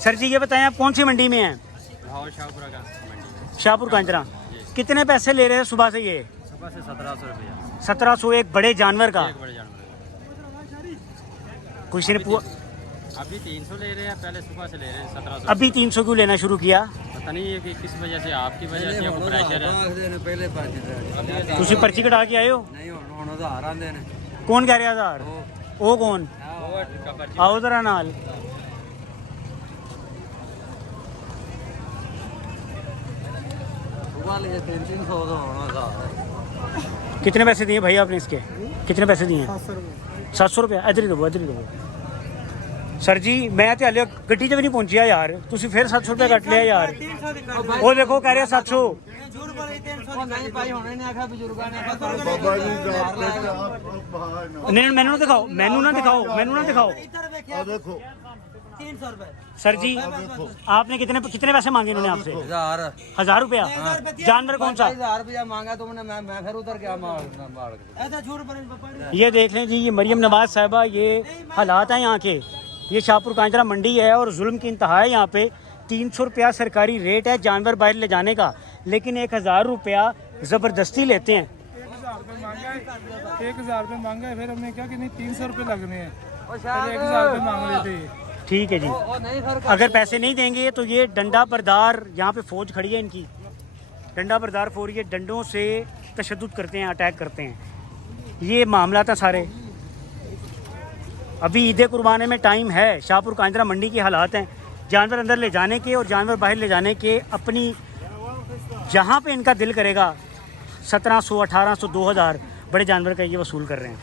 Sir जी ये बताएं आप कौन सी मंडी में हैं? शाहपुर कांजरा। कितने पैसे ले रहे हैं सुबह से? ये सुबह से 1700 रुपया। 1700 एक बड़े जानवर का। एक बड़े जानवर किसी ने अभी 300 ले रहे हैं, पहले सुबह से ले रहे हैं 1700। अभी 300 क्यों लेना शुरू किया? पता नहीं है कि किस वजह से, आपकी वजह से आपको प्रेशर है। तुसी पर्ची कटा के आए हो? नहीं ਹੁਣ ਆਧਾਰ ਆਂਦੇ ਨੇ। कौन कह रहे आधार? वो कौन? आओ जरा नाल। कितने पैसे दिए भाई आपने इसके? कितने पैसे दिए? 700 रुपया। इधर ही दो, इधर ही दो। सर जी मैं तो हाले गड्डी च भी नहीं पहुंचिया यार, तुसी फिर 700 रुपया कट लिया यार। वो देखो कह रहे 700। नहीं मैनू ना दिखाओ, मैनू ना दिखाओ, मैनू ना दिखाओ। सर जी आपने कितने कितने पैसे मांगे इन्होंने आपसे? 1000 रुपया। जानवर कौन सा? 1000 रुपया मांगा तुमने, मैं फिर उधर गया मार। ये देख लें जी, ये मरियम नवाज साहिबा, ये हालात हैं यहाँ के। ये शाहपुर कांजरा मंडी है और जुल्म की इंतहा है यहाँ पे। 300 रुपया सरकारी रेट है जानवर बाहर ले जाने का, लेकिन 1000 रुपया ज़बरदस्ती लेते हैं। 1000 रुपये मांगा है, फिर हमने क्या कि नहीं 300 रुपये लगने हैं, 1000 रुपये मांग लेते हैं। ठीक है जी, अगर पैसे नहीं देंगे तो ये डंडा बरदार, यहाँ पे फौज खड़ी है इनकी, डंडा बरदार फौज, ये डंडों से तशद्दुद करते हैं, अटैक करते हैं। ये मामला था सारे। अभी ईद कुर्बानी में टाइम है। शाहपुर कांजरा मंडी के हालात हैं, जानवर अंदर ले जाने के और जानवर बाहर ले जाने के। अपनी जहाँ पे इनका दिल करेगा 1700, 1800, 2000 बड़े जानवर का ये वसूल कर रहे हैं।